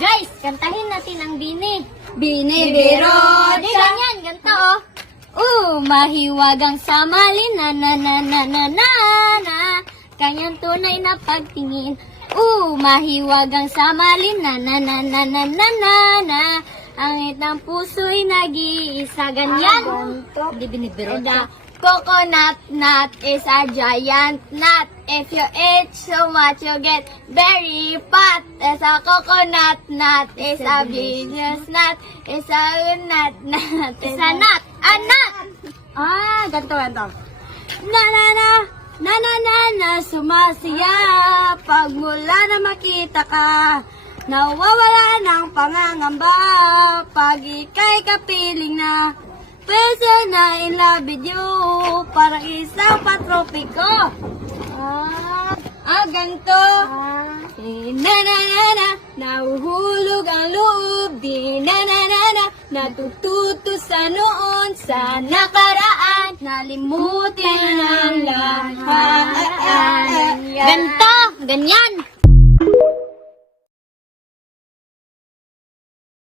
Guys, kantahin natin ang Bini. Binibiro Di ganyan, ganito mahiwagang samalin na na na na na na na. Kanyang tunay na pagtingin. Mahiwagang samalin na na na na na na na na. Ang itang puso'y nag-iisa. Ganyan. Hindi binibiro. The coconut nut is a giant nut. If you eat so much, you get very fat. As a coconut nut is a business nut. Is a nut nut. Is a nut. A nut. Ganito. Na na na. Na na na na. Sumasiya. Pag mula na makita ka. Nawawala ng pangangamba. Pag ika'y kapiling na. Person na in love with you. Parang isang patropiko. Ganto. Na na na na. Nahuhulog ang loob. Di na na na na. Natututo sa noon. Sa nakaraan. Nalimutin ang lahat. Ganto. Ganyan.